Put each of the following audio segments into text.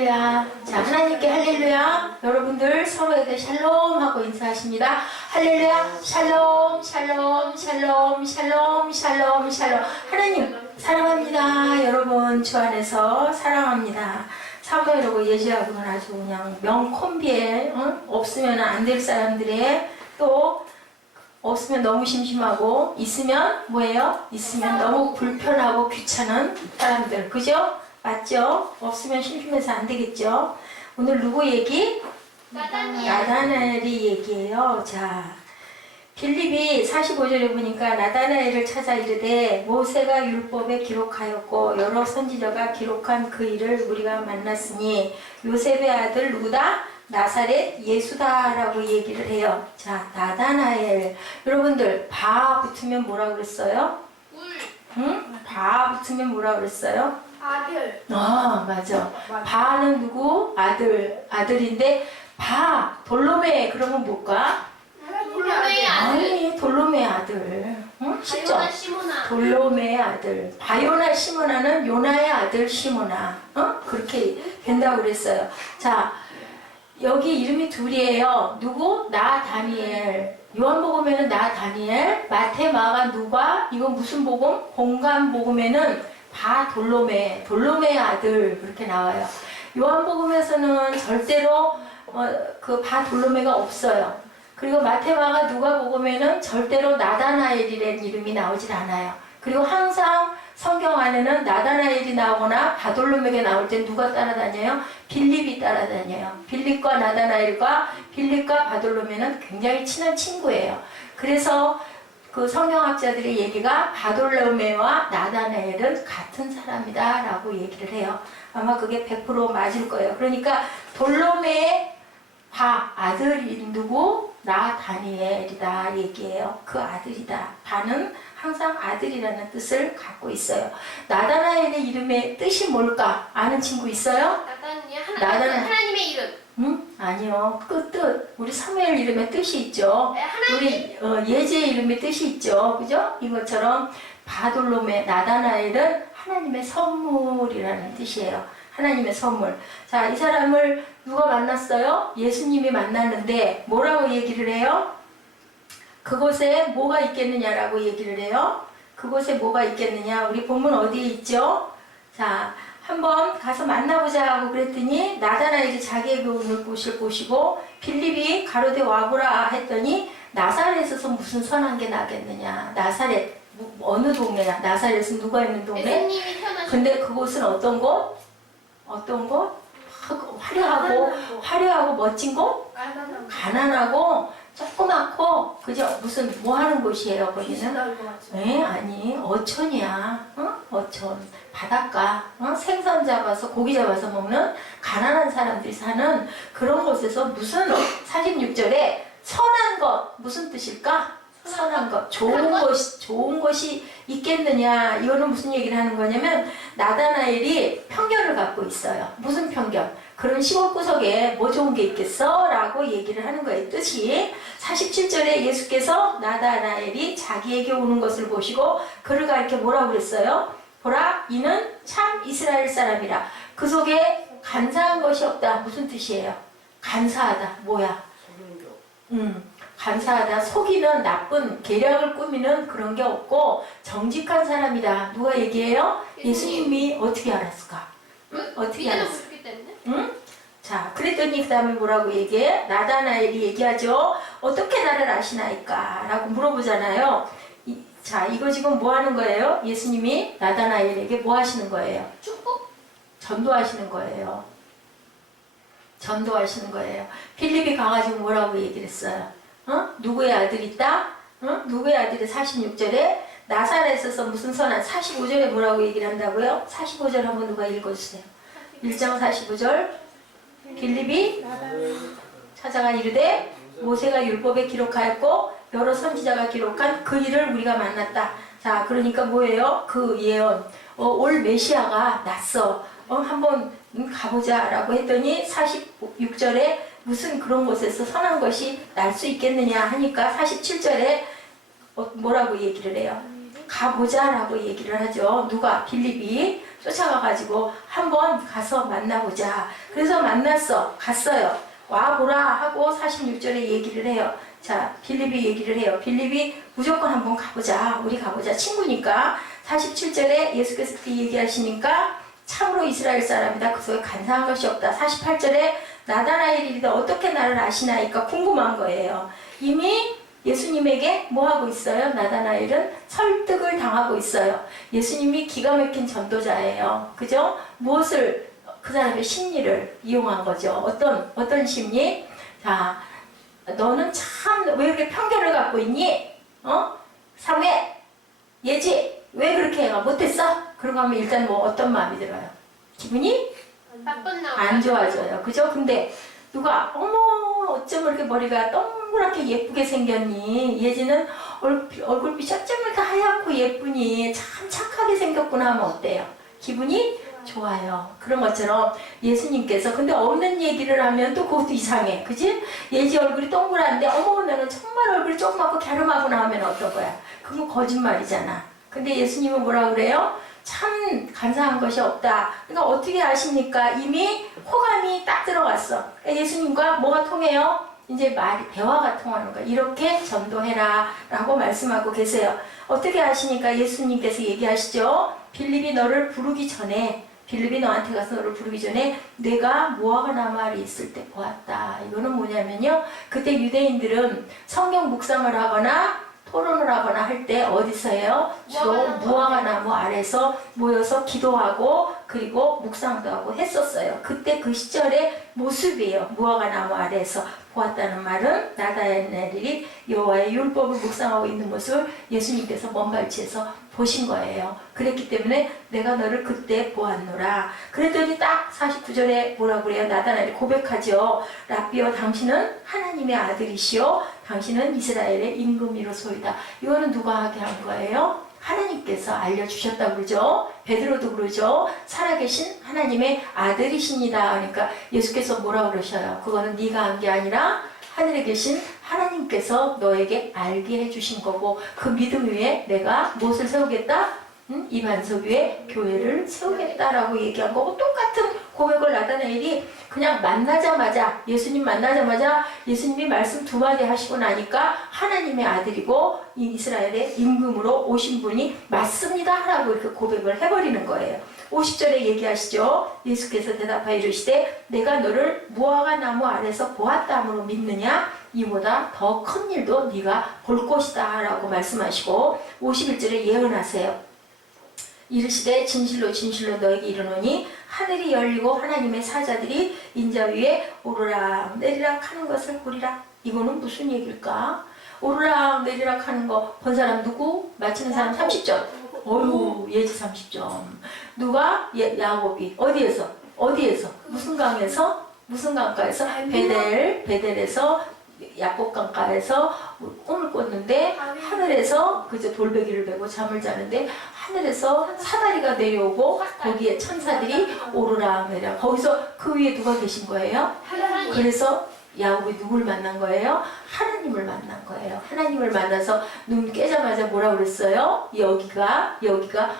할렐루야. 자, 하나님께 할렐루야. 여러분들 서로에게 샬롬 하고 인사하십니다. 할렐루야. 샬롬, 샬롬, 샬롬, 샬롬, 샬롬, 샬롬. 하나님 사랑합니다. 여러분 주 안에서 사랑합니다. 사무엘하고 예지하고는 아주 그냥 명콤비에 없으면 안 될 사람들의, 또 없으면 너무 심심하고 있으면 뭐예요? 있으면 너무 불편하고 귀찮은 사람들. 그죠? 맞죠? 없으면 심심해서 안 되겠죠? 오늘 누구 얘기? 나다나엘이 얘기예요. 자, 빌립이 45절에 보니까 나다나엘을 찾아 이르되 모세가 율법에 기록하였고 여러 선지자가 기록한 그 일을 우리가 만났으니 요셉의 아들 누구다? 나사렛 예수다 라고 얘기를 해요. 자, 나다나엘. 여러분들 바 붙으면 뭐라 그랬어요? 응? 바 붙으면 뭐라 그랬어요? 아들. 아, 맞아. 바는 누구? 아들인데 바, 돌로메 그러면 뭘까? 돌로메의 아들. 아니, 돌로메의 아들. 응? 쉽죠? 바요나 시모나. 돌로메의 아들. 바요나 시모나는 요나의 아들 시모나. 그렇게 된다고 그랬어요. 자, 여기 이름이 둘이에요. 누구? 나 다니엘. 요한복음에는 나 다니엘, 마태, 마가, 누가, 이건 무슨 복음? 공간복음에는 바 돌로메의 아들 그렇게 나와요. 요한복음에서는 절대로 그 바 돌로메가 없어요. 그리고 마태, 마가, 누가 복음에는 절대로 나다나엘이라는 이름이 나오질 않아요. 그리고 항상 성경 안에는 나다나엘이 나오거나 바돌로메가 나올 때 누가 따라다녀요? 빌립이 따라다녀요. 빌립과 나다나엘과 빌립과 바돌로메는 굉장히 친한 친구예요. 그래서 그 성경학자들의 얘기가 바돌로메와 나다나엘은 같은 사람이다 라고 얘기를 해요. 아마 그게 100% 맞을 거예요. 그러니까 돌로메의 바 아들이 누구? 나 다니엘이다 얘기해요. 그 아들이다. 바는 항상 아들이라는 뜻을 갖고 있어요. 나다나엘의 이름의 뜻이 뭘까? 아는 친구 있어요? 하나님의 이름. 응? 아니요. 그 뜻. 우리 사무엘 이름의 뜻이 있죠. 우리 예지의 이름의 뜻이 있죠. 그죠? 이것처럼 바돌로메, 나다나엘은 하나님의 선물이라는 뜻이에요. 하나님의 선물. 자, 이 사람을 누가 만났어요? 예수님이 만났는데 뭐라고 얘기를 해요? 그곳에 뭐가 있겠느냐라고 얘기를 해요. 그곳에 뭐가 있겠느냐? 우리 본문 어디에 있죠? 자, 한번 가서 만나보자 하고 그랬더니 나다나엘이 자기의 교훈을 보시고 빌립이 가로되 와보라 했더니 나사렛에서 무슨 선한 게 나겠느냐. 나사렛 어느 동네야? 나사렛은 누가 있는 동네? 근데 그곳은 어떤 곳? 어떤 곳? 화려하고 멋진 곳? 가난하고 조그맣고 그죠? 무슨 뭐 하는 곳이에요 거기는? 네, 아니 어촌이야. 어촌 바닷가, 생선 잡아서 고기 잡아서 먹는 가난한 사람들이 사는 그런 곳에서 무슨 46절에 선한 것 무슨 뜻일까? 선한 것, 좋은 것이 있겠느냐? 이거는 무슨 얘기를 하는 거냐면 나다나엘이 편견을 갖고 있어요. 무슨 편견? 그런 시골 구석에 뭐 좋은 게 있겠어? 라고 얘기를 하는 거예요. 뜻이 47절에 예수께서 나다나엘이 자기에게 오는 것을 보시고 그를 가리켜 뭐라고 그랬어요? 보라, 이는 참 이스라엘 사람이라. 그 속에 간사한 것이 없다. 무슨 뜻이에요? 간사하다. 뭐야? 간사하다. 속이는 나쁜 계략을 꾸미는 그런 게 없고 정직한 사람이다. 누가 얘기해요? 예수님이 어떻게 알았을까? 어떻게 알았을까? 응? 자, 그랬더니 그 다음에 뭐라고 얘기해? 나다나엘이 얘기하죠. 어떻게 나를 아시나이까? 라고 물어보잖아요. 자, 이거 지금 뭐 하는 거예요? 예수님이 나다나엘에게 뭐 하시는 거예요? 축복? 전도하시는 거예요. 전도하시는 거예요. 필립이 가가지고 뭐라고 얘기를 했어요? 누구의 아들 있다? 누구의 아들이 46절에 나사렛에서 무슨 선한 45절에 뭐라고 얘기를 한다고요? 45절 한번 누가 읽어주세요. 1장 45절 빌립이 찾아가 이르되 모세가 율법에 기록하였고 여러 선지자가 기록한 그 일을 우리가 만났다. 자, 그러니까 뭐예요? 그 예언. 올 메시아가 났어. 한번 가보자 라고 했더니 46절에 무슨 그런 곳에서 선한 것이 날 수 있겠느냐 하니까 47절에 뭐라고 얘기를 해요? 가보자라고 얘기를 하죠. 누가? 빌립이 쫓아가가지고 한번 가서 만나보자. 그래서 만났어. 갔어요. 와보라 하고 46절에 얘기를 해요. 자, 빌립이 얘기를 해요. 빌립이 무조건 한번 가보자. 우리 가보자. 친구니까. 47절에 예수께서 그렇게 얘기하시니까 참으로 이스라엘 사람이다. 그 속에 간사한 것이 없다. 48절에 나다나엘이다. 어떻게 나를 아시나이까 궁금한 거예요. 이미 예수님에게 뭐 하고 있어요? 나다나엘은 설득을 당하고 있어요. 예수님이 기가 막힌 전도자예요. 그죠? 무엇을 그 사람의 심리를 이용한 거죠. 어떤 심리? 자, 너는 참 왜 이렇게 편견을 갖고 있니? 사회, 예지, 왜 그렇게 해가 못했어? 그러고 하면 일단 뭐 어떤 마음이 들어요? 기분이 나쁜 나. 안 좋아져요. 그죠? 근데 누가 어머 어쩜 이렇게 머리가 동그랗게 예쁘게 생겼니? 예지는 얼굴빛이 어쩜 이렇게 하얗고 예쁘니? 참 착하게 생겼구나 하면 어때요? 기분이 좋아요. 그런 것처럼 예수님께서 근데 없는 얘기를 하면 또 그것도 이상해. 그지? 예지 얼굴이 동그란데 어머 너는 정말 얼굴이 조그맣고 갸름하구나 하면 어떨 거야? 그건 거짓말이잖아. 근데 예수님은 뭐라 그래요? 참 간사한 것이 없다. 그러니까 어떻게 아십니까? 이미 호감이 딱 들어갔어. 그러니까 예수님과 뭐가 통해요? 이제 대화가 통하는 거야. 이렇게 전도해라 라고 말씀하고 계세요. 어떻게 아시니까 예수님께서 얘기하시죠. 빌립이 너를 부르기 전에 빌립이 너한테 가서 너를 부르기 전에 내가 무화과 나무 아래 있을 때 보았다. 이거는 뭐냐면요. 그때 유대인들은 성경 묵상을 하거나 토론을 하거나 할 때 어디서 해요? 주로 무화과 나무 아래서 모여서 기도하고 그리고 묵상도 하고 했었어요. 그때 그 시절의 모습이에요. 무화과 나무 아래에서 보았다는 말은 나다나엘이 여호와의 율법을 묵상하고 있는 모습을 예수님께서 먼 발치에서 보신 거예요. 그랬기 때문에 내가 너를 그때 보았노라. 그랬더니 딱 49절에 뭐라고 그래요? 나다나엘이 고백하죠. 랍비여 당신은 하나님의 아들이시오. 당신은 이스라엘의 임금이로소이다. 이거는 누가 하게 한 거예요? 하나님께서 알려주셨다고 그러죠. 베드로도 그러죠. 살아계신 하나님의 아들이십니다. 그러니까 예수께서 뭐라고 그러셔요? 그거는 네가 한 게 아니라 하늘에 계신 하나님께서 너에게 알게 해주신 거고 그 믿음 위에 내가 무엇을 세우겠다? 이 반석 위에 교회를 세우겠다라고 얘기한 거고 똑같은 고백을 나다나엘이 그냥 만나자마자 예수님 만나자마자 예수님이 말씀 두 마디 하시고 나니까 하나님의 아들이고 이스라엘의 임금으로 오신 분이 맞습니다 라고 이렇게 고백을 해버리는 거예요. 50절에 얘기하시죠. 예수께서 대답하여 이르시되 내가 너를 무화과 나무 아래서 보았다므로 믿느냐? 이보다 더 큰 일도 네가 볼 것이다 라고 말씀하시고 51절에 예언하세요. 이르시되 진실로 진실로 너에게 이르노니 하늘이 열리고 하나님의 사자들이 인자 위에 오르락 내리락 하는 것을 보리라. 이거는 무슨 얘기일까? 오르락 내리락 하는 거 본 사람 누구? 맞히는 사람 30점. 어휴 예지 30점. 누가? 야곱이. 어디에서? 무슨 강에서? 무슨 강가에서? 베델에서 야곱 강가에서 꿈을 꿨는데 하늘에서 그저 돌베개를 메고 잠을 자는데 하늘에서 사다리가 내려오고 거기에 천사들이 오르락 내리락. 거기서 그 위에 누가 계신 거예요? 그래서 야곱이 누굴 만난 거예요? 하나님을 만난 거예요. 하나님을 만나서 눈 깨자마자 뭐라 그랬어요? 여기가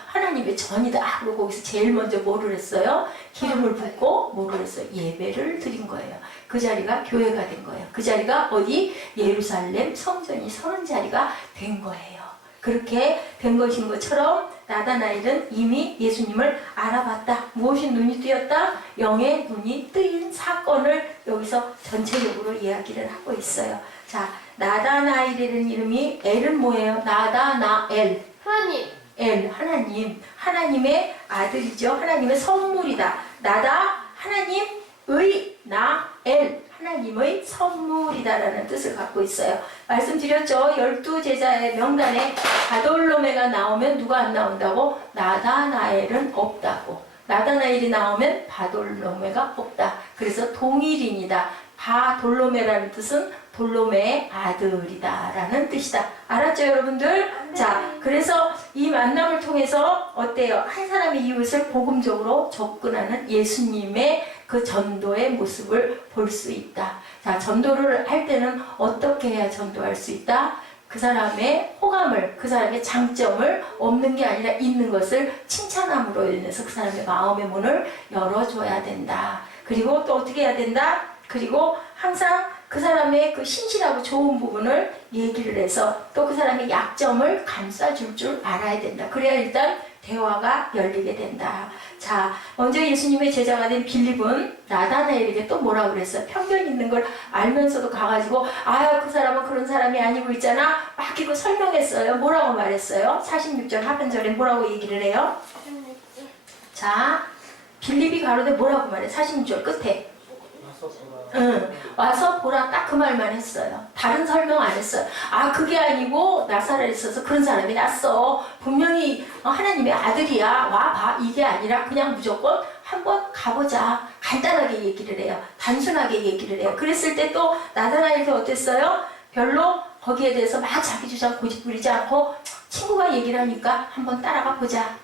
하나님의 전이다. 그리고 거기서 제일 먼저 뭐를 했어요? 기름을 붓고 뭐를 했어요? 예배를 드린 거예요. 그 자리가 교회가 된 거예요. 그 자리가 어디? 예루살렘 성전이 서는 자리가 된 거예요. 그렇게 된 것인 것처럼 나다나엘은 이미 예수님을 알아봤다. 무엇이 눈이 뜨였다? 영의 눈이 뜨인 사건을 여기서 전체적으로 이야기를 하고 있어요. 자, 나다나엘이라는 이름이 엘은 뭐예요? 나다나엘. 하나님. 엘, 하나님. 하나님의 아들이죠. 하나님의 선물이다. 나다, 하나님의, 나엘. 하나님의 선물이다라는 뜻을 갖고 있어요. 말씀드렸죠. 12제자의 명단에 바돌로메가 나오면 누가 안 나온다고? 나다나엘은 없다고. 나다나엘이 나오면 바돌로메가 없다. 그래서 동일인이다. 바돌로메라는 뜻은 돌로메의 아들이다 라는 뜻이다. 알았죠 여러분들? 네. 자, 그래서 이 만남을 통해서 어때요? 한 사람의 이웃을 복음적으로 접근하는 예수님의 그 전도의 모습을 볼 수 있다. 자, 전도를 할 때는 어떻게 해야 전도할 수 있다? 그 사람의 호감을, 그 사람의 장점을 없는 게 아니라 있는 것을 칭찬함으로 인해서 그 사람의 마음의 문을 열어줘야 된다. 그리고 또 어떻게 해야 된다? 그리고 항상 그 사람의 그 신실하고 좋은 부분을 얘기를 해서 또 그 사람의 약점을 감싸줄 줄 알아야 된다. 그래야 일단 대화가 열리게 된다. 자, 먼저 예수님의 제자가 된 빌립은 나다나엘에게 또 뭐라고 그랬어요? 편견 있는 걸 알면서도 가가지고 그 사람은 그런 사람이 아니고 있잖아. 막 이거 설명했어요. 뭐라고 말했어요? 46절 하반절에 뭐라고 얘기를 해요? 자, 빌립이 가로되 뭐라고 말해? 46절 끝에. 와서 보라, 딱 그 말만 했어요. 다른 설명 안 했어요. 그게 아니고 나사렛에 있어서 그런 사람이 났어. 분명히 하나님의 아들이야. 와봐. 이게 아니라 그냥 무조건 한번 가보자. 간단하게 얘기를 해요. 단순하게 얘기를 해요. 그랬을 때 또 나다나엘도 어땠어요? 별로 거기에 대해서 막 자기 주장 고집부리지 않고 친구가 얘기를 하니까 한번 따라가 보자.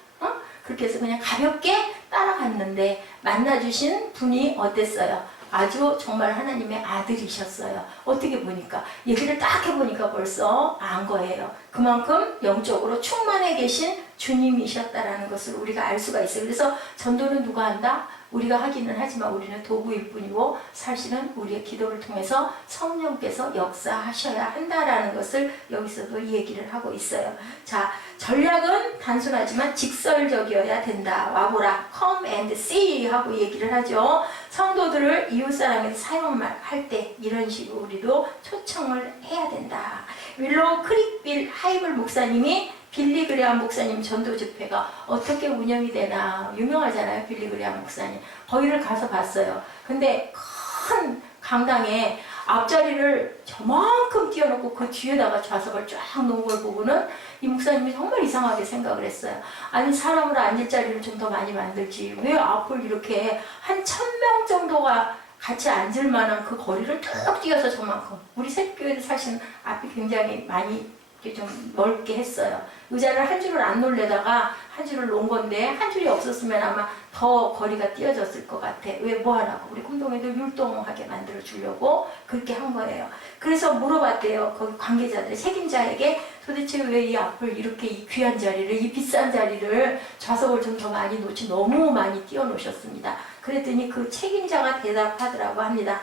그렇게 해서 그냥 가볍게 따라갔는데 만나주신 분이 어땠어요? 아주 정말 하나님의 아들이셨어요. 어떻게 보니까 얘기를 딱 해보니까 벌써 안 거예요. 그만큼 영적으로 충만해 계신 주님이셨다라는 것을 우리가 알 수가 있어요. 그래서 전도는 누가 한다? 우리가 하기는 하지만 우리는 도구일 뿐이고 사실은 우리의 기도를 통해서 성령께서 역사하셔야 한다라는 것을 여기서도 얘기를 하고 있어요. 자, 전략은 단순하지만 직설적이어야 된다. 와보라, come and see 하고 얘기를 하죠. 성도들을 이웃사랑에서 사용할 때 이런 식으로 우리도 초청을 해야 된다. 윌로우 크릭빌 하이블 목사님이 빌리 그레함 목사님 전도 집회가 어떻게 운영이 되나 유명하잖아요. 빌리 그레함 목사님. 거기를 가서 봤어요. 근데 큰 강당에 앞자리를 저만큼 띄워놓고 그 뒤에다가 좌석을 쫙 놓은 걸 보고는 이 목사님이 정말 이상하게 생각을 했어요. 아니 사람으로 앉을 자리를 좀 더 많이 만들지 왜 앞을 이렇게 한 1000명 정도가 같이 앉을 만한 그 거리를 쭉 뛰어서 저만큼. 우리 새교회도 사실 앞이 굉장히 많이 이렇게 좀 넓게 했어요. 의자를 한 줄을 안 놓으려다가 한 줄을 놓은 건데 한 줄이 없었으면 아마 더 거리가 띄어졌을 것 같아. 왜 뭐 하라고? 우리 꿈동이들 율동하게 만들어 주려고 그렇게 한 거예요. 그래서 물어봤대요. 거기 관계자들, 책임자에게 도대체 왜 이 앞을 이렇게 이 귀한 자리를, 이 비싼 자리를 좌석을 좀 더 많이 놓지 너무 많이 띄워 놓으셨습니다. 그랬더니 그 책임자가 대답하더라고 합니다.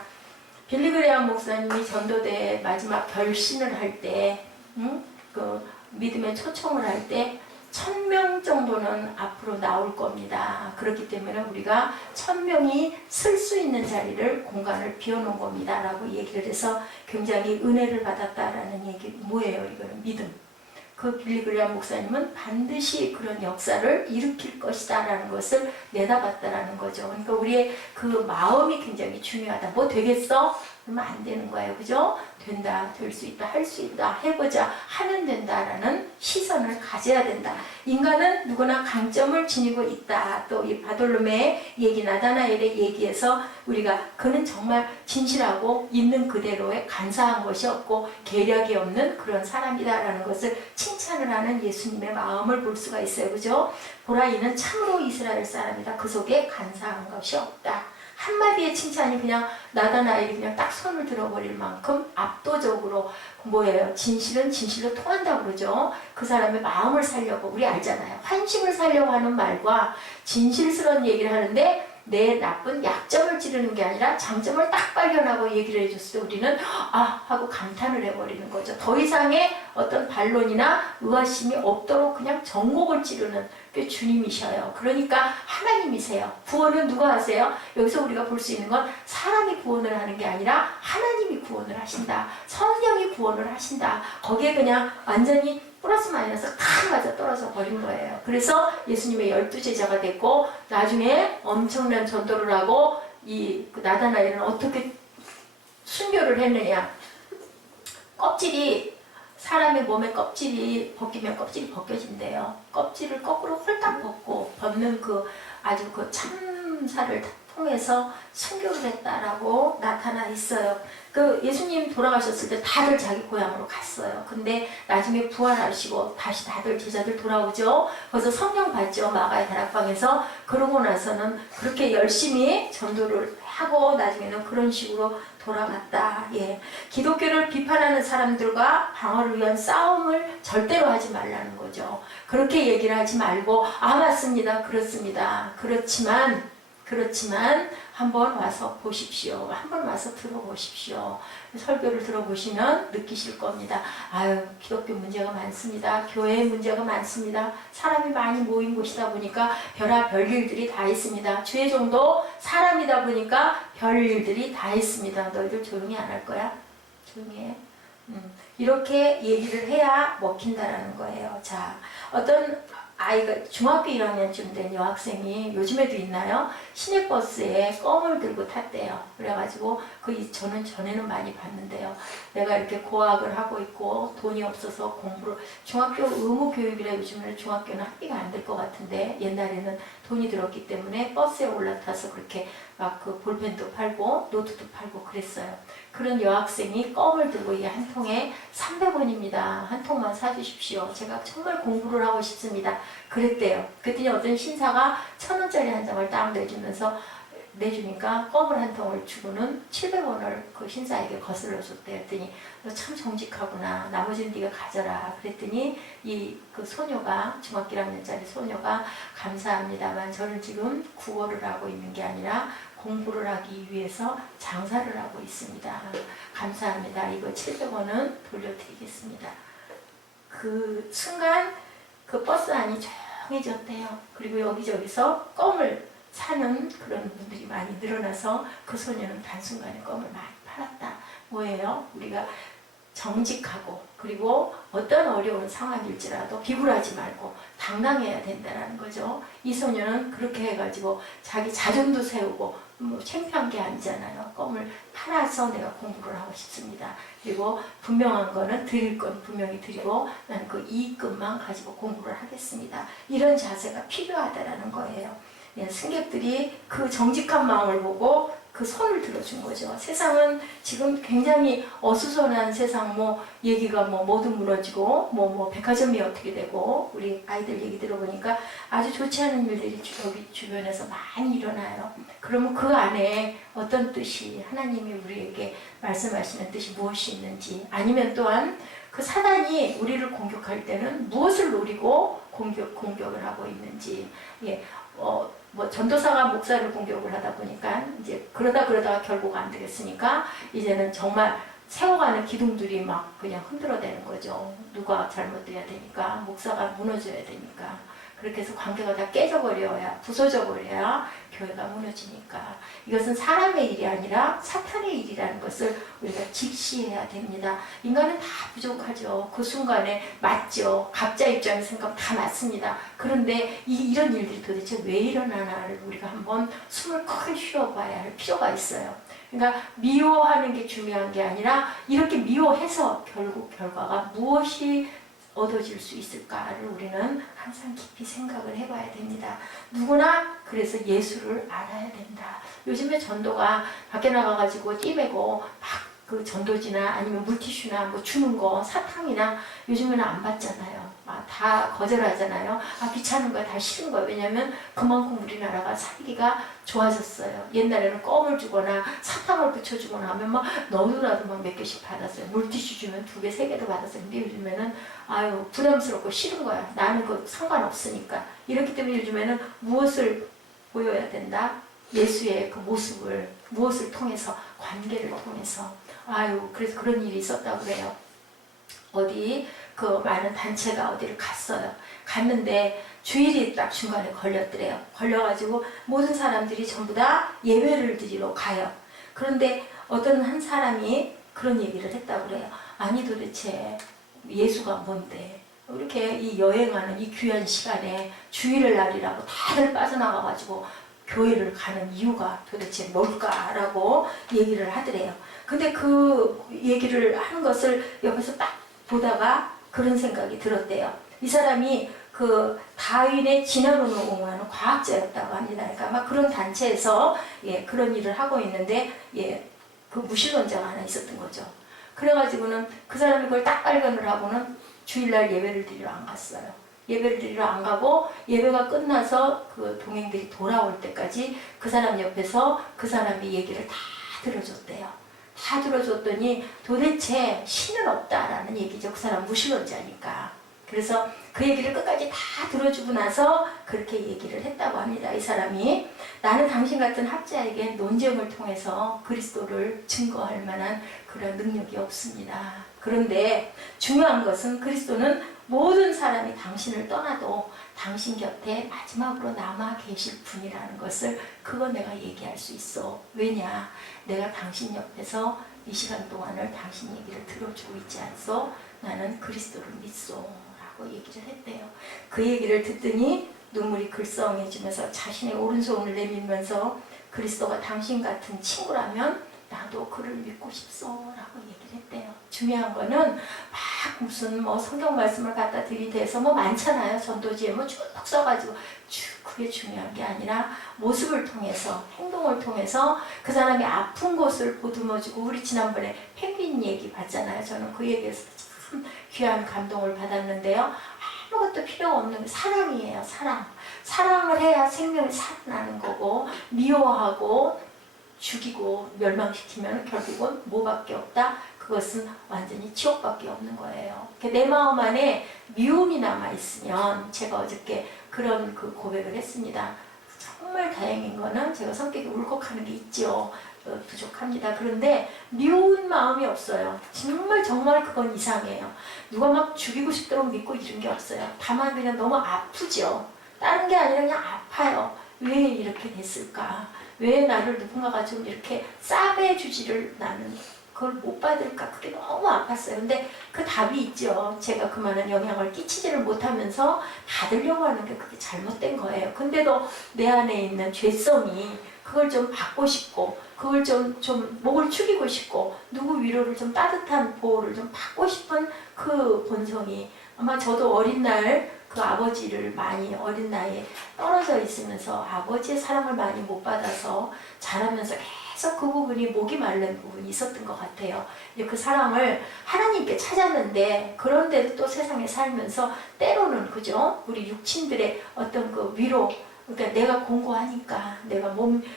빌리 그레함 목사님이 전도대 마지막 결신을 할 때, 그 믿음의 초청을 할 때 1000명 정도는 앞으로 나올 겁니다. 그렇기 때문에 우리가 1000명이 쓸 수 있는 자리를 공간을 비워놓은 겁니다. 라고 얘기를 해서 굉장히 은혜를 받았다라는 얘기. 뭐예요? 이거는 믿음. 그 빌리 그레함 목사님은 반드시 그런 역사를 일으킬 것이다 라는 것을 내다봤다라는 거죠. 그러니까 우리의 그 마음이 굉장히 중요하다. 뭐 되겠어? 그러면 안 되는 거예요. 그죠? 된다, 될 수 있다, 할 수 있다, 해보자, 하면 된다라는 시선을 가져야 된다. 인간은 누구나 강점을 지니고 있다. 또 이 바돌로메의 얘기, 나다나엘의 얘기에서 우리가 그는 정말 진실하고 있는 그대로의 간사한 것이 없고 계략이 없는 그런 사람이다라는 것을 칭찬을 하는 예수님의 마음을 볼 수가 있어요. 그죠? 보라, 이는 참으로 이스라엘 사람이다. 그 속에 간사한 것이 없다. 한마디의 칭찬이 그냥 나다나엘이 그냥 딱 손을 들어버릴 만큼 압도적으로 뭐예요? 진실은 진실로 통한다고 그러죠. 그 사람의 마음을 살려고, 우리 알잖아요. 환심을 살려고 하는 말과 진실스러운 얘기를 하는데 내 나쁜 약점을 찌르는 게 아니라 장점을 딱 발견하고 얘기를 해줬을 때 우리는 하고 감탄을 해버리는 거죠. 더 이상의 어떤 반론이나 의아심이 없도록 그냥 정곡을 찌르는 게 주님이셔요. 그러니까 하나님이세요. 구원은 누가 하세요? 여기서 우리가 볼 수 있는 건 사람이 구원을 하는 게 아니라 하나님이 구원을 하신다. 성령이 구원을 하신다. 거기에 그냥 완전히 플러스 마이너스 탁 맞아 떨어져 버린 거예요. 그래서 예수님의 12제자가 됐고 나중에 엄청난 전도를 하고 이 나다나엘은 어떻게 순교를 했느냐. 껍질이 사람의 몸에 껍질이 벗기면 껍질이 벗겨진대요. 껍질을 거꾸로 홀딱 벗고 벗는 그 아주 그 참사를 통해서 순교를 했다라고 나타나 있어요. 그 예수님 돌아가셨을 때 다들 자기 고향으로 갔어요. 근데 나중에 부활하시고 다시 다들 제자들 돌아오죠. 그래서 성령 받죠. 마가의 다락방에서. 그러고 나서는 그렇게 열심히 전도를 하고 나중에는 그런 식으로 돌아갔다. 예. 기독교를 비판하는 사람들과 방어를 위한 싸움을 절대로 하지 말라는 거죠. 그렇게 얘기를 하지 말고 맞습니다. 그렇습니다. 그렇지만 한번 와서 보십시오. 한번 와서 들어보십시오. 설교를 들어보시면 느끼실 겁니다. 기독교 문제가 많습니다. 교회의 문제가 많습니다. 사람이 많이 모인 곳이다 보니까 별의별 일들이 다 있습니다. 주의 종도 사람이다 보니까 별 일들이 다 있습니다. 너희들 조용히 안 할 거야? 조용히 해. 이렇게 얘기를 해야 먹힌다라는 거예요. 자, 어떤 아이가 중학교 1학년쯤 된 여학생이 요즘에도 있나요? 시내버스에 껌을 들고 탔대요. 그래가지고 저는 전에는 많이 봤는데요. 내가 이렇게 고학을 하고 있고 돈이 없어서 공부를 중학교 의무교육이라 요즘에는 중학교는 학비가 안 될 것 같은데 옛날에는 돈이 들었기 때문에 버스에 올라타서 그렇게 막 그 볼펜도 팔고 노트도 팔고 그랬어요. 그런 여학생이 껌을 들고 이게 한 통에 300원입니다. 한 통만 사주십시오. 제가 정말 공부를 하고 싶습니다. 그랬대요. 그랬더니 어떤 신사가 1,000원짜리 한 장을 딱 내주니까 껌을 한 통을 주고는 700원을 그 신사에게 거슬러 줬대요. 그랬더니 너 참 정직하구나. 나머지는 네가 가져라. 그랬더니 그 소녀가 중학교 1학년짜리 소녀가 감사합니다만 저는 지금 국어를 하고 있는 게 아니라 공부를 하기 위해서 장사를 하고 있습니다. 감사합니다. 이거 700원은 돌려드리겠습니다. 그 순간 그 버스 안이 조용해졌대요. 그리고 여기저기서 껌을 사는 그런 분들이 많이 늘어나서 그 소녀는 단순간에 껌을 많이 팔았다. 뭐예요? 우리가 정직하고 그리고 어떤 어려운 상황일지라도 비굴하지 말고 당당해야 된다는 거죠. 이 소녀는 그렇게 해가지고 자기 자존도 세우고 창피한 게 아니잖아요. 껌을 팔아서 내가 공부를 하고 싶습니다. 그리고 분명한 거는 드릴 건 분명히 드리고 나는 그 이익금만 가지고 공부를 하겠습니다. 이런 자세가 필요하다라는 거예요. 승객들이 그 정직한 마음을 보고 그 손을 들어준 거죠. 세상은 지금 굉장히 어수선한 세상, 얘기가 모두 무너지고, 백화점이 어떻게 되고, 우리 아이들 얘기 들어보니까 아주 좋지 않은 일들이 여기 주변에서 많이 일어나요. 그러면 그 안에 어떤 뜻이, 하나님이 우리에게 말씀하시는 뜻이 무엇이 있는지, 아니면 또한 그 사단이 우리를 공격할 때는 무엇을 노리고 공격을 하고 있는지, 전도사가 목사를 공격을 하다 보니까 이제 그러다가 결국 안 되겠으니까 이제는 정말 세워가는 기둥들이 막 그냥 흔들어대는 거죠. 누가 잘못돼야 되니까, 목사가 무너져야 되니까. 그렇게 해서 관계가 다 깨져버려야, 부서져버려야 교회가 무너지니까. 이것은 사람의 일이 아니라 사탄의 일이라는 것을 우리가 직시해야 됩니다. 인간은 다 부족하죠. 그 순간에 맞죠. 각자 입장에서 생각하면 다 맞습니다. 그런데 이런 일들이 도대체 왜 일어나나를 우리가 한번 숨을 크게 쉬어봐야 할 필요가 있어요. 그러니까 미워하는 게 중요한 게 아니라 이렇게 미워해서 결국 결과가 무엇이 얻어질 수 있을까를 우리는 항상 깊이 생각을 해봐야 됩니다. 누구나 그래서 예수를 알아야 된다. 요즘에 전도가 밖에 나가가지고 띠매고 막 그 전도지나 아니면 물티슈나 주는 거 사탕이나 요즘에는 안 받잖아요. 다 거절하잖아요. 귀찮은 거야, 다 싫은 거야. 왜냐하면 그만큼 우리나라가 살기가 좋아졌어요. 옛날에는 껌을 주거나 사탕을 붙여주거나 하면 너도나도 몇 개씩 받았어요. 물티슈 주면 2개, 3개도 받았어요. 근데 요즘에는 부담스럽고 싫은 거야. 나는 그거 상관없으니까. 이렇기 때문에 요즘에는 무엇을 보여야 된다? 예수의 그 모습을, 무엇을 통해서, 관계를 통해서. 그래서 그런 일이 있었다고 그래요. 어디 그 많은 단체가 어디를 갔어요. 갔는데 주일이 딱 중간에 걸렸더래요. 걸려가지고 모든 사람들이 전부 다 예배를 드리러 가요. 그런데 어떤 한 사람이 그런 얘기를 했다고 그래요. 아니 도대체 예수가 뭔데? 이렇게 이 여행하는 이 귀한 시간에 주일을 날이라고 다들 빠져나가가지고 교회를 가는 이유가 도대체 뭘까라고 얘기를 하더래요. 근데 그 얘기를 하는 것을 옆에서 딱 보다가 그런 생각이 들었대요. 이 사람이 그 다윈의 진화론을 옹호하는 과학자였다고 합니다. 그러니까 아마 그런 단체에서 예, 그런 일을 하고 있는데 예, 그 무신론자가 하나 있었던 거죠. 그래가지고는 그 사람이 그걸 딱 발견을 하고는 주일날 예배를 드리러 안 갔어요. 예배를 드리러 안 가고 예배가 끝나서 그 동행들이 돌아올 때까지 그 사람 옆에서 그 사람이 얘기를 다 들어줬대요. 다 들어줬더니 도대체 신은 없다라는 얘기죠. 그 사람 무신론자니까. 그래서 그 얘기를 끝까지 다 들어주고 나서 그렇게 얘기를 했다고 합니다. 이 사람이 나는 당신 같은 학자에게 논쟁을 통해서 그리스도를 증거할 만한 그런 능력이 없습니다. 그런데 중요한 것은 그리스도는 모든 사람이 당신을 떠나도 당신 곁에 마지막으로 남아 계실 분이라는 것을 그거 내가 얘기할 수 있어. 왜냐? 내가 당신 옆에서 이 시간 동안을 당신 얘기를 들어주고 있지 않소? 나는 그리스도를 믿소. 라고 얘기를 했대요. 그 얘기를 듣더니 눈물이 글썽해지면서 자신의 오른손을 내밀면서 그리스도가 당신 같은 친구라면 나도 그를 믿고 싶소 라고 얘기를 했대요. 중요한 거는 막 무슨 뭐 성경 말씀을 갖다 들이대서 뭐 많잖아요. 전도지에 뭐 쭉 써가지고 그게 중요한 게 아니라 모습을 통해서 행동을 통해서 그 사람이 아픈 곳을 보듬어주고 우리 지난번에 펭귄 얘기 봤잖아요. 저는 그 얘기에서 참 귀한 감동을 받았는데요. 아무것도 필요 없는 사랑이에요. 사랑. 사랑을 해야 생명이 살아나는 거고 미워하고 죽이고 멸망시키면 결국은 뭐밖에 없다? 그것은 완전히 지옥밖에 없는 거예요. 내 마음 안에 미움이 남아있으면 제가 어저께 그런 그 고백을 했습니다. 정말 다행인 거는 제가 성격이 울컥하는 게 있죠. 부족합니다. 그런데 미운 마음이 없어요. 정말 그건 이상해요. 누가 막 죽이고 싶도록 믿고 이런 게 없어요. 다만 그냥 너무 아프죠. 다른 게 아니라 그냥 아파요. 왜 이렇게 됐을까? 왜 나를 누군가가 좀 이렇게 싸매주지를 나는 그걸 못 받을까? 그게 너무 아팠어요. 근데 그 답이 있죠. 제가 그만한 영향을 끼치지를 못하면서 받으려고 하는 게 그게 잘못된 거예요. 근데도 내 안에 있는 죄성이 그걸 좀 받고 싶고 그걸 좀 목을 축이고 싶고 누구 위로를 좀 따뜻한 보호를 좀 받고 싶은 그 본성이 아마 저도 어린 날 그 아버지를 많이 어린 나이에 떨어져 있으면서 아버지의 사랑을 많이 못 받아서 자라면서 계속 그 부분이 목이 마른 부분이 있었던 것 같아요. 그 사랑을 하나님께 찾았는데 그런데도 또 세상에 살면서 때로는 그죠? 우리 육친들의 어떤 그 위로 그러니까 내가 공고하니까 내가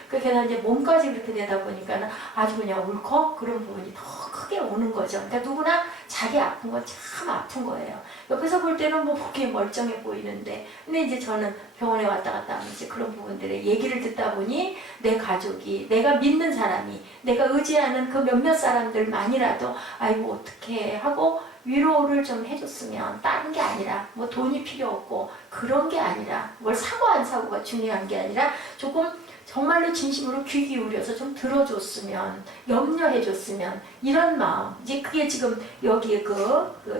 그렇게 이제 몸까지 그렇게 되다 보니까 아주 그냥 울컥 그런 부분이 더 크게 오는 거죠. 그러니까 누구나 자기 아픈 건 참 아픈 거예요. 옆에서 볼 때는 뭐 보기에 멀쩡해 보이는데 근데 이제 저는 병원에 왔다 갔다 하면 이제 그런 부분들의 얘기를 듣다 보니 내 가족이 내가 믿는 사람이 내가 의지하는 그 몇몇 사람들만이라도 아이고 어떻게 하고 위로를 좀 해줬으면 다른 게 아니라 뭐 돈이 필요 없고 그런 게 아니라 뭘 사고 안 사고가 중요한 게 아니라 조금 정말로 진심으로 귀 기울여서 좀 들어줬으면 염려해줬으면 이런 마음 이제 그게 지금 여기에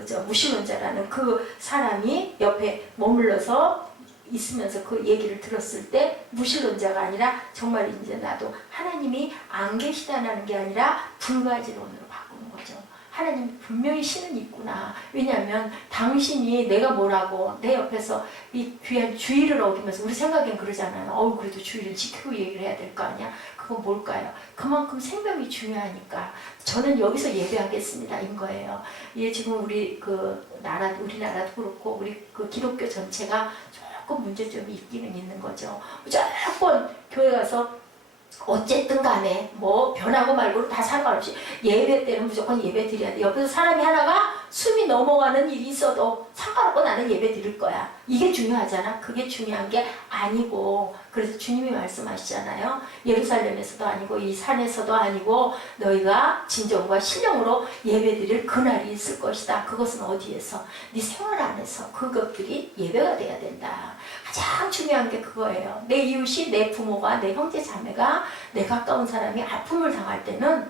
저 무신론자라는 그 사람이 옆에 머물러서 있으면서 그 얘기를 들었을 때 무신론자가 아니라 정말 이제 나도 하나님이 안 계시다는 게 아니라 불가지론으로 바꾸는 거죠. 하나님 분명히 신은 있구나. 왜냐하면 당신이 내가 뭐라고 내 옆에서 이 귀한 주의를 어기면서 우리 생각엔 그러잖아요. 그래도 주의를 지키고 얘기를 해야 될 거 아니야. 그건 뭘까요? 그만큼 생명이 중요하니까 저는 여기서 예배하겠습니다 인 거예요. 예, 지금 우리 우리나라도 그렇고 우리 그 기독교 전체가 조금 문제점이 있기는 있는 거죠. 무조건 교회 가서 어쨌든 간에 뭐 변하고 말고는 다 상관없이 예배 때는 무조건 예배 드려야 돼. 옆에서 사람이 하나가 숨이 넘어가는 일이 있어도 상관없고 나는 예배 드릴 거야. 이게 중요하잖아. 그게 중요한 게 아니고 그래서 주님이 말씀하시잖아요. 예루살렘에서도 아니고 이 산에서도 아니고 너희가 진정과 신령으로 예배 드릴 그날이 있을 것이다. 그것은 어디에서? 네 생활 안에서 그것들이 예배가 돼야 된다. 가장 중요한 게 그거예요. 내 이웃이 내 부모가 내 형제 자매가 내 가까운 사람이 아픔을 당할 때는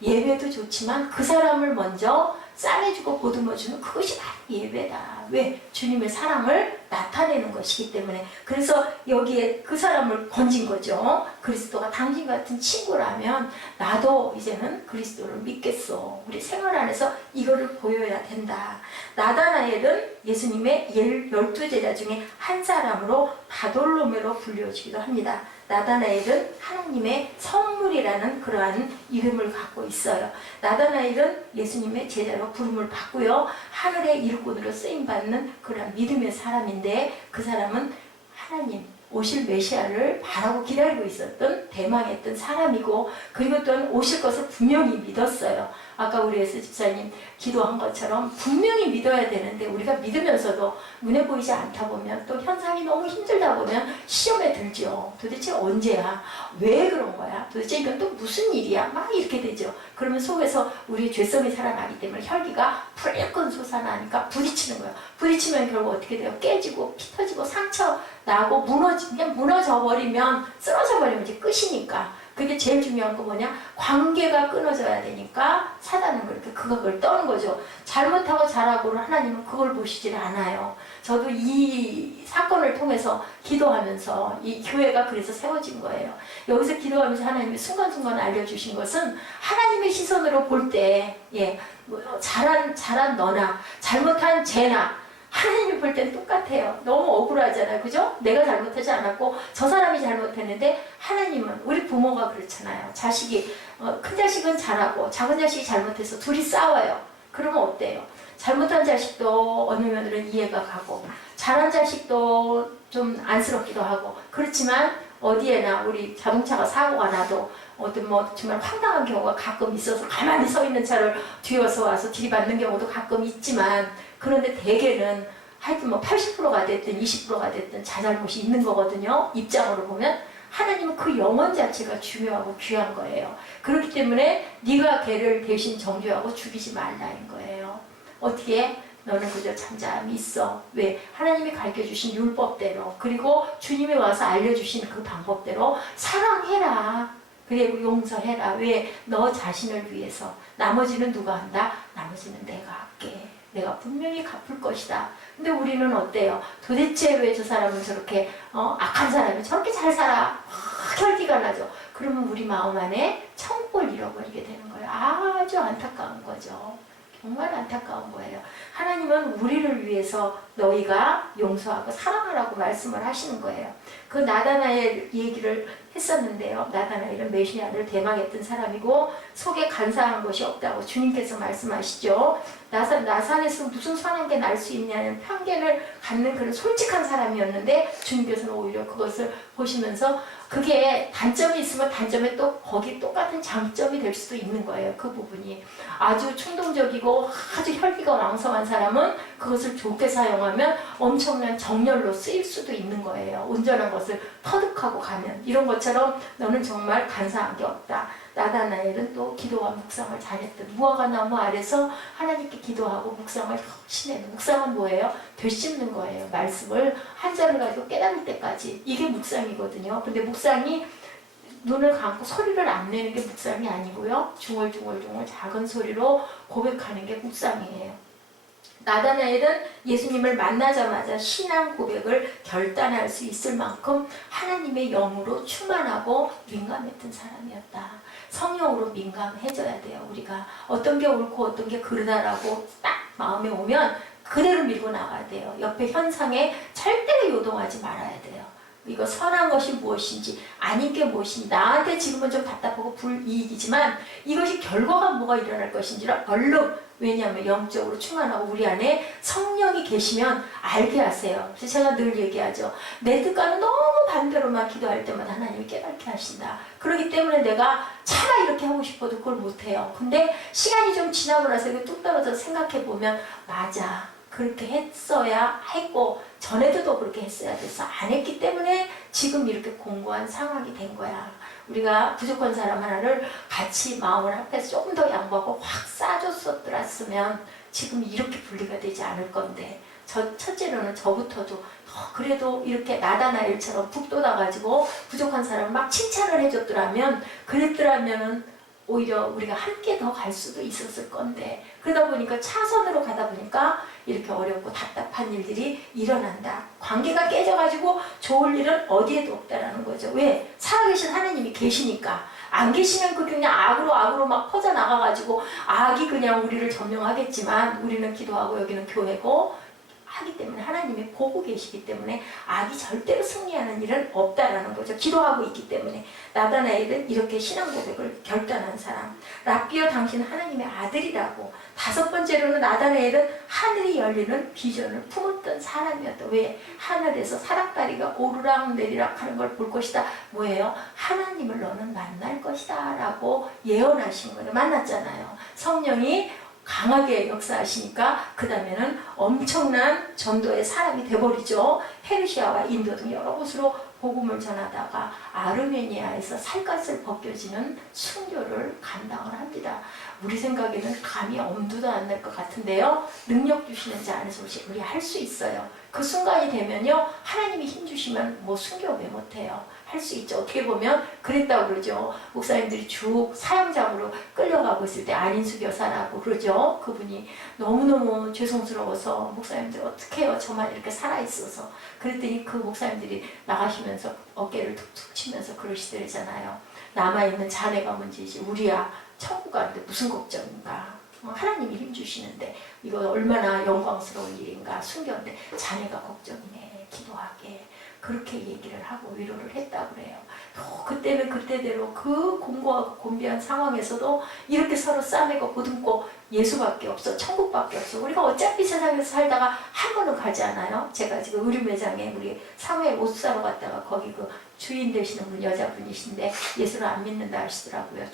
예배도 좋지만 그 사람을 먼저 싸매주고 보듬어주는 그것이 바로 예배다. 왜? 주님의 사랑을 나타내는 것이기 때문에. 그래서 여기에 그 사람을 건진 거죠. 그리스도가 당신 같은 친구라면 나도 이제는 그리스도를 믿겠어. 우리 생활 안에서 이거를 보여야 된다. 나다나엘은 예수님의 12제자 중에 한 사람으로 바돌로메로 불려지기도 합니다. 나다나엘은 하나님의 선물이라는 그러한 이름을 갖고 있어요. 나다나엘은 예수님의 제자로 부름을 받고요. 하늘의 일꾼으로 쓰임받는 그러한 믿음의 사람인데 그 사람은 하나님 오실 메시아를 바라고 기다리고 있었던 대망했던 사람이고 그리고 또한 오실 것을 분명히 믿었어요. 아까 우리 에스 집사님 기도한 것처럼 분명히 믿어야 되는데 우리가 믿으면서도 눈에 보이지 않다 보면 또 현상이 너무 힘들다 보면 시험에 들죠. 도대체 언제야? 왜 그런 거야? 도대체 이건 또 무슨 일이야? 막 이렇게 되죠. 그러면 속에서 우리의 죄성이 살아나기 때문에 혈기가 불끈 솟아나니까 부딪히는 거예요. 부딪히면 결국 어떻게 돼요? 깨지고 피 터지고 상처 나고 그냥 무너져 버리면 쓰러져 버리면 이제 끝이니까. 그게 제일 중요한 거 뭐냐? 관계가 끊어져야 되니까 사단은 그걸 떠는 거죠. 잘못하고 잘하고를 하나님은 그걸 보시질 않아요. 저도 이 사건을 통해서 기도하면서 이 교회가 그래서 세워진 거예요. 여기서 기도하면서 하나님이 순간순간 알려주신 것은 하나님의 시선으로 볼 때 잘한 너나 잘못한 쟤나 하나님이 볼 땐 똑같아요. 너무 억울하잖아요. 그죠? 내가 잘못하지 않았고 저 사람이 잘못했는데 하나님은 우리 부모가 그렇잖아요. 자식이 큰 자식은 잘하고 작은 자식이 잘못해서 둘이 싸워요. 그러면 어때요? 잘못한 자식도 어느 면으로는 이해가 가고 잘한 자식도 좀 안쓰럽기도 하고 그렇지만 어디에나 우리 자동차가 사고가 나도 어떤 정말 황당한 경우가 가끔 있어서 가만히 서 있는 차를 뒤에서 와서 들이받는 경우도 가끔 있지만 그런데 대개는 하여튼 80%가 됐든 20%가 됐든 자잘못이 있는 거거든요. 입장으로 보면 하나님은 그 영혼 자체가 중요하고 귀한 거예요. 그렇기 때문에 네가 걔를 대신 정죄하고 죽이지 말라인 거예요. 어떻게? 너는 그저 잠잠히 있어. 왜? 하나님이 가르쳐주신 율법대로 그리고 주님이 와서 알려주신 그 방법대로 사랑해라. 그리고 용서해라. 왜? 너 자신을 위해서. 나머지는 누가 한다? 나머지는 내가 할게. 내가 분명히 갚을 것이다. 근데 우리는 어때요? 도대체 왜 저 사람은 저렇게 악한 사람이 저렇게 잘 살아? 혈기가 나죠. 그러면 우리 마음 안에 천국을 잃어버리게 되는 거예요. 아주 안타까운 거죠. 정말 안타까운 거예요. 하나님은 우리를 위해서 너희가 용서하고 사랑하라고 말씀을 하시는 거예요. 그 나다나엘 얘기를 했었는데요. 나다나엘은 메시아를 대망했던 사람이고 속에 간사한 것이 없다고 주님께서 말씀하시죠. 나산에서 무슨 선한 게 날 수 있냐는 편견을 갖는 그런 솔직한 사람이었는데 주님께서는 오히려 그것을 보시면서 그게 단점이 있으면 단점에 또 거기 똑같은 장점이 될 수도 있는 거예요. 그 부분이 아주 충동적이고 아주 혈기가 왕성한 사람은 그것을 좋게 사용하면 엄청난 정열로 쓰일 수도 있는 거예요. 온전한 것을 터득하고 가면 이런 것처럼 너는 정말 간사한 게 없다. 나다나엘은 또 기도와 묵상을 잘했던 무화과 나무 아래서 하나님께 기도하고 묵상을 신해. 묵상은 뭐예요? 되씹는 거예요. 말씀을 한 자를 가지고 깨달을 때까지 이게 묵상이거든요. 근데 묵상이 눈을 감고 소리를 안 내는 게 묵상이 아니고요. 중얼중얼 작은 소리로 고백하는 게 묵상이에요. 나다나엘은 예수님을 만나자마자 신앙 고백을 결단할 수 있을 만큼 하나님의 영으로 충만하고 민감했던 사람이었다. 성령으로 민감해져야 돼요. 우리가 어떤 게 옳고 어떤 게 그르다라고 딱 마음에 오면 그대로 밀고 나가야 돼요. 옆에 현상에 절대로 요동하지 말아야 돼요. 이거 선한 것이 무엇인지 아닌 게 무엇인지 나한테 지금은 좀 답답하고 불이익이지만 이것이 결과가 뭐가 일어날 것인지를 얼른 왜냐하면 영적으로 충만하고 우리 안에 성령이 계시면 알게 하세요. 그래서 제가 늘 얘기하죠. 내 뜻과는 너무 반대로만 기도할 때마다 하나님이 깨닫게 하신다. 그렇기 때문에 내가 차마 이렇게 하고 싶어도 그걸 못해요. 근데 시간이 좀 지나고 나서 이렇게 뚝 떨어져서 생각해보면 맞아. 그렇게 했어야 했고 전에도 또 그렇게 했어야 됐어. 안 했기 때문에 지금 이렇게 공고한 상황이 된 거야. 우리가 부족한 사람 하나를 같이 마음을 합해서 조금 더 양보하고 확 싸줬었더랬으면 지금 이렇게 분리가 되지 않을 건데 첫째로는 저부터도 그래도 이렇게 나다나엘처럼 북돋아가지고 부족한 사람을 막 칭찬을 해줬더라면 그랬더라면은 오히려 우리가 함께 더 갈 수도 있었을 건데 그러다 보니까 차선으로 가다 보니까 이렇게 어렵고 답답한 일들이 일어난다. 관계가 깨져가지고 좋을 일은 어디에도 없다라는 거죠. 왜? 살아계신 하나님이 계시니까. 안 계시면 그 그냥 악으로 막 퍼져나가가지고 악이 그냥 우리를 점령하겠지만 우리는 기도하고 여기는 교회고 하기 때문에 하나님이 보고 계시기 때문에 악이 절대로 승리하는 일은 없다라는 거죠. 기도하고 있기 때문에. 나다나엘은 이렇게 신앙 고백을 결단한 사람. 랍비여 당신 하나님의 아들이라고. 5번째로는 나다나엘은 하늘이 열리는 비전을 품었던 사람이었다. 왜? 하늘에서 사닥다리가 오르락 내리락 하는 걸 볼 것이다. 뭐예요? 하나님을 너는 만날 것이다 라고 예언하신 거예요. 만났잖아요. 성령이 강하게 역사하시니까 그 다음에는 엄청난 전도의 사람이 돼버리죠. 페르시아와 인도 등 여러 곳으로 복음을 전하다가 아르메니아에서 살갗을 벗겨지는 순교를 감당을 합니다. 우리 생각에는 감히 엄두도 안 날 것 같은데요. 능력 주시는 자 안에서 우리 할 수 있어요. 그 순간이 되면요. 하나님이 힘 주시면 뭐 순교 왜 못해요. 할 수 있죠. 어떻게 보면 그랬다고 그러죠. 목사님들이 쭉 사형장으로 끌려가고 있을 때 안인수 교사라고 그러죠. 그분이 너무너무 죄송스러워서 목사님들 어떻게 해요. 저만 이렇게 살아있어서. 그랬더니 그 목사님들이 나가시면서 어깨를 툭툭 치면서 그러시더잖아요. 남아있는 자네가 문제지. 우리야 천국 가는데 무슨 걱정인가. 하나님이 힘주시는데 이거 얼마나 영광스러운 일인가. 순교인데 자네가 걱정이네. 기도하게. 그렇게 얘기를 하고 위로를 했다고 그래요. 또 그때는 그때대로 그 공고하고 곤비한 상황에서도 이렇게 서로 싸매고 보듬고 예수밖에 없어. 천국밖에 없어. 우리가 어차피 세상에서 살다가 한 번은 가지 않아요? 제가 지금 의류 매장에 우리 사무엘 옷 사러 갔다가 거기 그 주인 되시는 분 여자분이신데 예수를 안 믿는다 하시더라고요.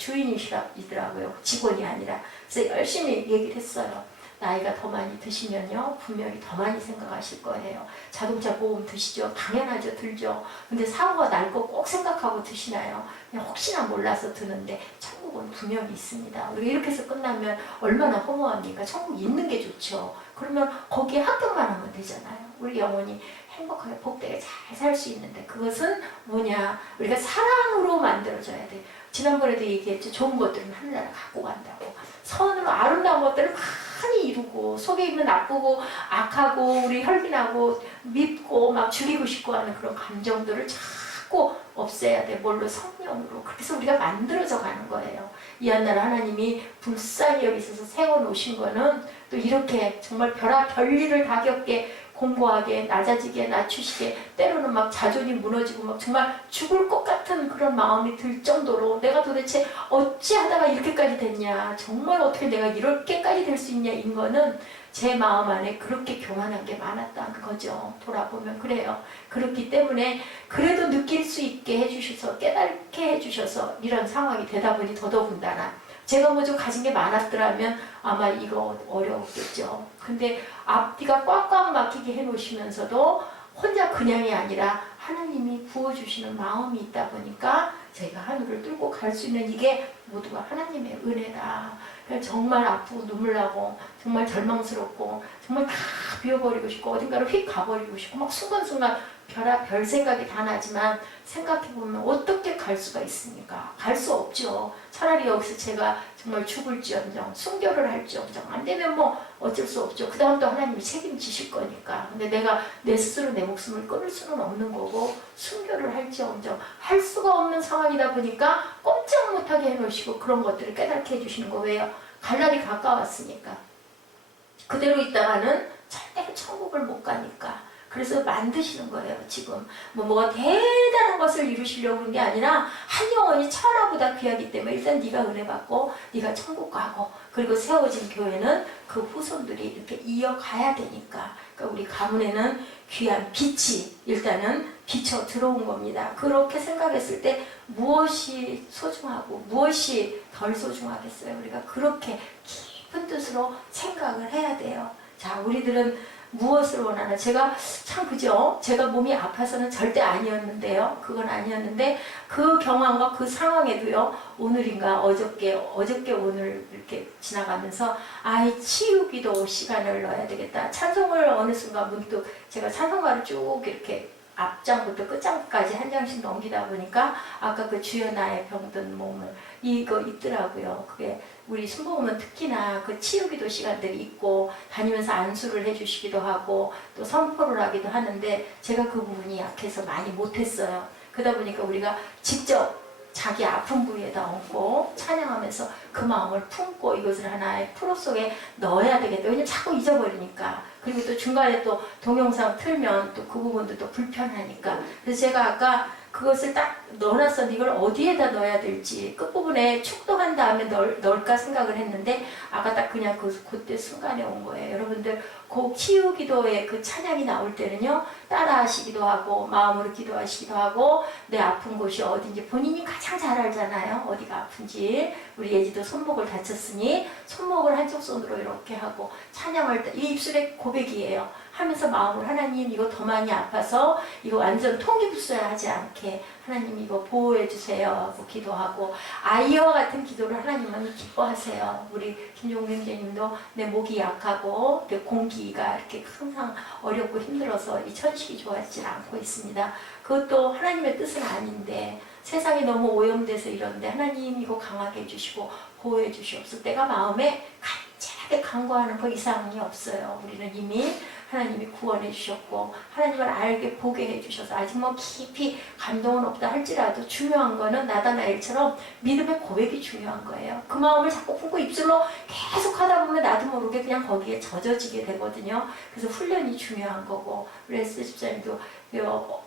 주인이시더라고요. 직원이 아니라. 그래서 열심히 얘기를 했어요. 나이가 더 많이 드시면요 분명히 더 많이 생각하실 거예요. 자동차 보험 드시죠? 당연하죠. 들죠. 근데 사고가 날 거 꼭 생각하고 드시나요? 그냥 혹시나 몰라서 드는데 천국은 분명히 있습니다. 우리가 이렇게 해서 끝나면 얼마나 허무합니까? 천국 있는 게 좋죠. 그러면 거기에 합격만 하면 되잖아요. 우리 영혼이 행복하게 복되게 잘 살 수 있는데 그것은 뭐냐? 우리가 사랑으로 만들어져야 돼. 지난번에도 얘기했죠. 좋은 것들은 하늘나라 갖고 간다고. 선으로 아름다운 것들을 많이 이루고 속에 있는 나쁘고 악하고 우리 혈기나고 밉고 막 죽이고 싶고 하는 그런 감정들을 자꾸 없애야 돼. 뭘로? 성령으로. 그래서 우리가 만들어져 가는 거예요. 이 한날 하나님이 불쌍히 여기셔서 세워놓으신 거는 또 이렇게 정말 별일을 다 겪게 공고하게 낮아지게 낮추시게 때로는 막 자존이 무너지고 막 정말 죽을 것 같은 그런 마음이 들 정도로 내가 도대체 어찌하다가 이렇게까지 됐냐 정말 어떻게 내가 이렇게까지 될 수 있냐 인 거는 제 마음 안에 그렇게 교만한 게 많았다는 거죠. 돌아보면 그래요. 그렇기 때문에 그래도 느낄 수 있게 해주셔서 깨닫게 해주셔서 이런 상황이 되다 보니 더더군다나 제가 뭐 좀 가진 게 많았더라면 아마 이거 어려웠겠죠. 근데 앞뒤가 꽉꽉 막히게 해놓으시면서도 혼자 그냥이 아니라 하나님이 부어주시는 마음이 있다 보니까 저희가 하늘을 뚫고 갈 수 있는 이게 모두가 하나님의 은혜다. 정말 아프고 눈물 나고 정말 절망스럽고 정말 다 비워버리고 싶고 어딘가로 휙 가버리고 싶고 막 순간순간 별 생각이 다 나지만 생각해보면 어떻게 갈 수가 있습니까? 갈 수 없죠. 차라리 여기서 제가 정말 죽을지언정 순교를 할지언정 안 되면 뭐 어쩔 수 없죠. 그 다음 또 하나님이 책임지실 거니까. 근데 내가 내 스스로 내 목숨을 끊을 수는 없는 거고 순교를 할지언정 할 수가 없는 상황이다 보니까 꼼짝 못하게 해놓으시고 그런 것들을 깨닫게 해주시는 거. 왜요? 갈 날이 가까웠으니까. 그대로 있다가는 절대로 천국을 못 가니까. 그래서 만드시는 거예요. 지금 뭐가 대단한 것을 이루시려고 하는 게 아니라 한 영혼이 천하보다 귀하기 때문에 일단 네가 은혜 받고 네가 천국 가고 그리고 세워진 교회는 그 후손들이 이렇게 이어가야 되니까. 그러니까 우리 가문에는 귀한 빛이 일단은 비쳐 들어온 겁니다. 그렇게 생각했을 때 무엇이 소중하고 무엇이 덜 소중하겠어요. 우리가 그렇게 깊은 뜻으로 생각을 해야 돼요. 자, 우리들은 무엇을 원하나? 제가 참 그죠? 제가 몸이 아파서는 절대 아니었는데요. 그건 아니었는데 그 경험과 그 상황에도요. 오늘인가 어저께 오늘 이렇게 지나가면서 아이 치유기도 시간을 넣어야 되겠다. 찬송을 어느 순간 문득 제가 찬송가를 쭉 이렇게 앞장부터 끝장까지 한 장씩 넘기다 보니까 아까 그 주여 나의 병든 몸을 이거 있더라고요. 그게 우리 순복음은 특히나 그 치유기도 시간들이 있고 다니면서 안수를 해주시기도 하고 또 선포를 하기도 하는데 제가 그 부분이 약해서 많이 못했어요. 그러다 보니까 우리가 직접 자기 아픈 부위에다 얹고 찬양하면서 그 마음을 품고 이것을 하나의 프로 속에 넣어야 되겠다. 왜냐면 자꾸 잊어버리니까. 그리고 또 중간에 또 동영상 틀면 또 그 부분도 또 불편하니까. 그래서 제가 아까 그것을 딱 넣어놨었는데 이걸 어디에다 넣어야 될지 끝부분에 축도한 다음에 넣을까 생각을 했는데 아까 딱 그냥 그때 순간에 온 거예요. 여러분들 그 치유 기도의 그 찬양이 나올 때는요 따라 하시기도 하고 마음으로 기도하시기도 하고 내 아픈 곳이 어딘지 본인이 가장 잘 알잖아요. 어디가 아픈지. 우리 예지도 손목을 다쳤으니 손목을 한쪽 손으로 이렇게 하고 찬양할 때 이 입술의 고백이에요. 하면서 마음으로 하나님 이거 더 많이 아파서 이거 완전 통기부스하지 않게 하나님 이거 보호해 주세요 하고 기도하고 아이와 같은 기도를 하나님은 기뻐하세요. 우리 김종민 선생님도 내 목이 약하고 공기가 이렇게 항상 어렵고 힘들어서 이 천식이 좋아지질 않고 있습니다. 그것도 하나님의 뜻은 아닌데 세상이 너무 오염돼서 이런데 하나님 이거 강하게 해주시고 보호해 주시옵소서. 내가 마음에 간절하게 간구하는 거 이상이 없어요. 우리는 이미 하나님이 구원해 주셨고 하나님을 알게 보게 해 주셔서 아직 뭐 깊이 감동은 없다 할지라도 중요한 거는 나다나엘처럼 믿음의 고백이 중요한 거예요. 그 마음을 자꾸 품고 입술로 계속 하다 보면 나도 모르게 그냥 거기에 젖어지게 되거든요. 그래서 훈련이 중요한 거고 우리 에스 집사님도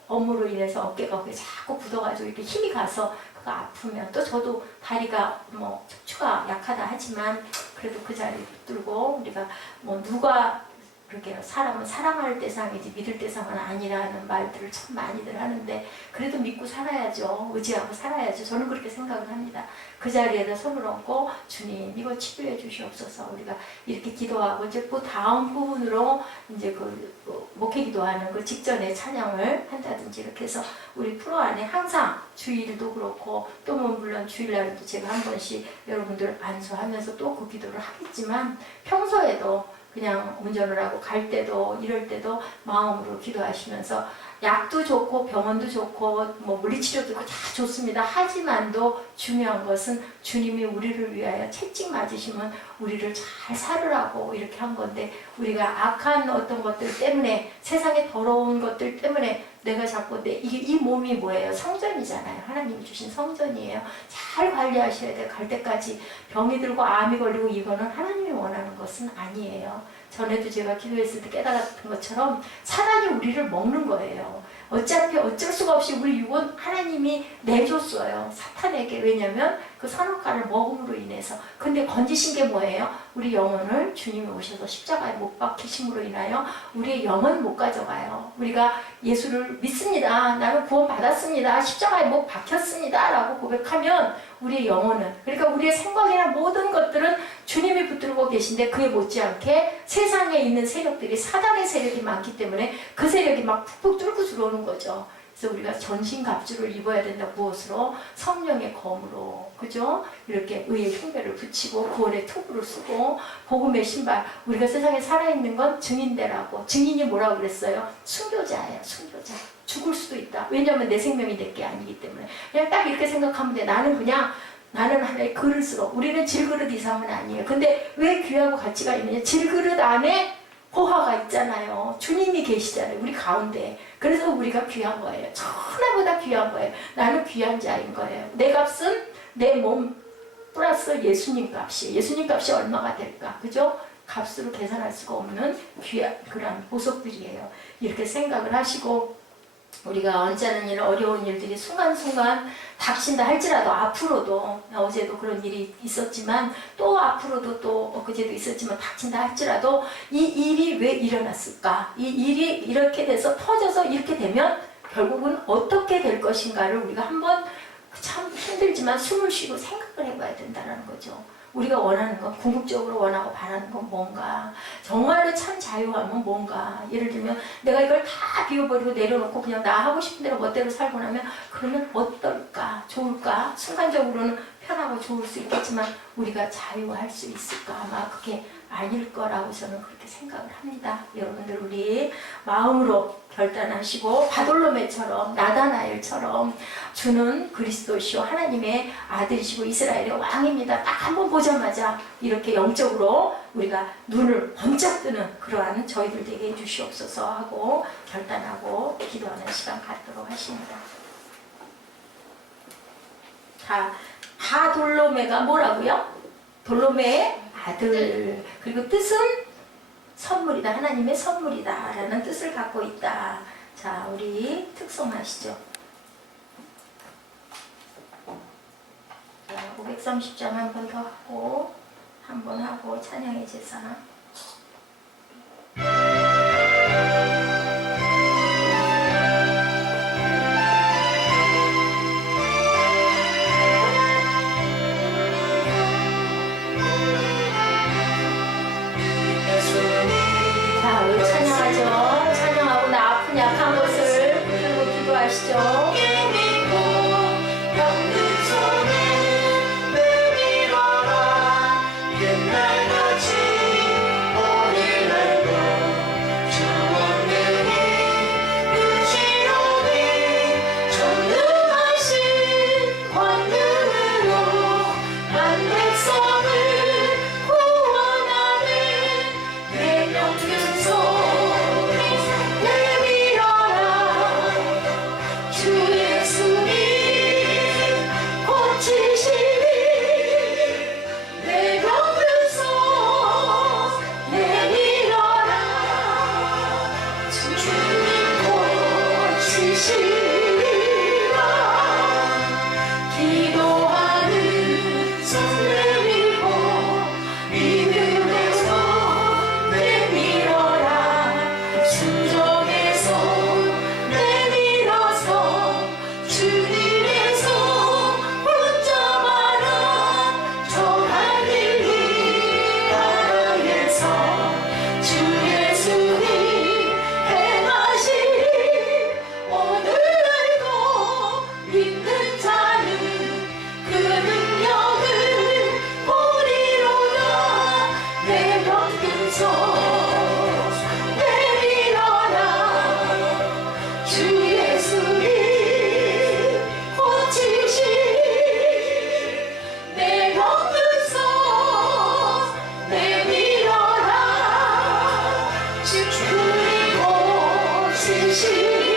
업무로 인해서 어깨가 거기에 자꾸 굳어가지고 이렇게 힘이 가서 그거 아프면 또 저도 다리가 뭐 척추가 약하다 하지만 그래도 그 자리 붙들고 우리가 뭐 누가 그렇게 사람은 사랑할 대상이지 믿을 대상은 아니라는 말들을 참 많이들 하는데 그래도 믿고 살아야죠. 의지하고 살아야죠. 저는 그렇게 생각을 합니다. 그 자리에다 손을 얹고 주님 이거 치료해 주시옵소서. 우리가 이렇게 기도하고 이제 그 다음 부분으로 이제 그 목회 기도하는 그 직전에 찬양을 한다든지 이렇게 해서 우리 프로 안에 항상 주일도 그렇고 또 뭐 물론 주일날도 제가 한 번씩 여러분들 안수하면서 또 그 기도를 하겠지만 평소에도 그냥 운전을 하고 갈 때도 이럴 때도 마음으로 기도하시면서 약도 좋고 병원도 좋고 뭐 물리치료도 다 좋습니다. 하지만도 중요한 것은 주님이 우리를 위하여 채찍 맞으시면 우리를 잘 살으라고 이렇게 한 건데 우리가 악한 어떤 것들 때문에 세상에 더러운 것들 때문에 내가 자꾸 이 몸이 뭐예요? 성전이잖아요. 하나님이 주신 성전이에요. 잘 관리하셔야 돼요. 갈 때까지 병이 들고 암이 걸리고 이거는 하나님이 원하는 것은 아니에요. 전에도 제가 기도했을 때 깨달았던 것처럼 사단이 우리를 먹는 거예요. 어차피 어쩔 수가 없이 우리 육은 하나님이 내줬어요. 사탄에게. 왜냐면 그 선악과를 먹음으로 인해서. 근데 건지신 게 뭐예요? 우리 영혼을 주님이 오셔서 십자가에 못 박히심으로 인하여 우리의 영혼 못 가져가요. 우리가 예수를 믿습니다. 나는 구원 받았습니다. 십자가에 못 박혔습니다. 라고 고백하면 우리의 영혼은 그러니까 우리의 생각이나 모든 것들은 주님이 붙들고 계신데 그에 못지않게 세상에 있는 세력들이 사단의 세력이 많기 때문에 그 세력이 막 푹푹 뚫고 들어오는 거죠. 그래서 우리가 전신갑주를 입어야 된다. 무엇으로? 성령의 검으로. 그죠? 이렇게 의의 흉배를 붙이고 구원의 투구를 쓰고 복음의 신발. 우리가 세상에 살아있는 건 증인대라고. 증인이 뭐라고 그랬어요? 순교자예요. 순교자. 죽을 수도 있다. 왜냐하면 내 생명이 내 게 아니기 때문에. 그냥 딱 이렇게 생각하면 돼. 나는 하나의 그릇으로. 우리는 질그릇 이상은 아니에요. 근데 왜 귀하고 가치가 있느냐? 질그릇 안에 호화가 있잖아요. 주님이 계시잖아요. 우리 가운데. 그래서 우리가 귀한 거예요. 천하보다 귀한 거예요. 나는 귀한 자인 거예요. 내 값은 내 몸 플러스 예수님 값이. 예수님 값이 얼마가 될까? 그죠? 값으로 계산할 수가 없는 귀한 그런 보석들이에요. 이렇게 생각을 하시고 우리가 언짢은 일, 어려운 일들이 순간순간 닥친다 할지라도 앞으로도 어제도 그런 일이 있었지만 또 앞으로도 또 엊그제도 있었지만 닥친다 할지라도 이 일이 왜 일어났을까? 이 일이 이렇게 돼서 터져서 이렇게 되면 결국은 어떻게 될 것인가를 우리가 한번 참 힘들지만 숨을 쉬고 생각을 해봐야 된다는 거죠. 우리가 원하는 건 궁극적으로 원하고 바라는 건 뭔가 정말로 참 자유하면 뭔가 예를 들면 내가 이걸 다 비워버리고 내려놓고 그냥 나 하고 싶은 대로 멋대로 살고 나면 그러면 어떨까? 좋을까? 순간적으로는 편하고 좋을 수 있겠지만 우리가 자유할 수 있을까? 아마 그게 아닐 거라고 저는 그렇게 생각을 합니다. 여러분들 우리 마음으로 결단하시고 바돌로메처럼 나다나엘처럼 주는 그리스도시오 하나님의 아들이시고 이스라엘의 왕입니다. 딱 한번 보자마자 이렇게 영적으로 우리가 눈을 번쩍 뜨는 그러한 저희들 되게 해주시옵소서 하고 결단하고 기도하는 시간 갖도록 하십니다. 자, 바돌로메가 뭐라고요? 돌로메의 아들. 그리고 뜻은 선물이다. 하나님의 선물이다. 라는 뜻을 갖고 있다. 자, 우리 특송하시죠. 자, 530장 한 번 더 하고, 한 번 하고, 찬양의 제사. 자, 우리 찬양하죠. 찬양하고 나 아픈 약한 것을 붙들고 기도하시죠. 주님 고치시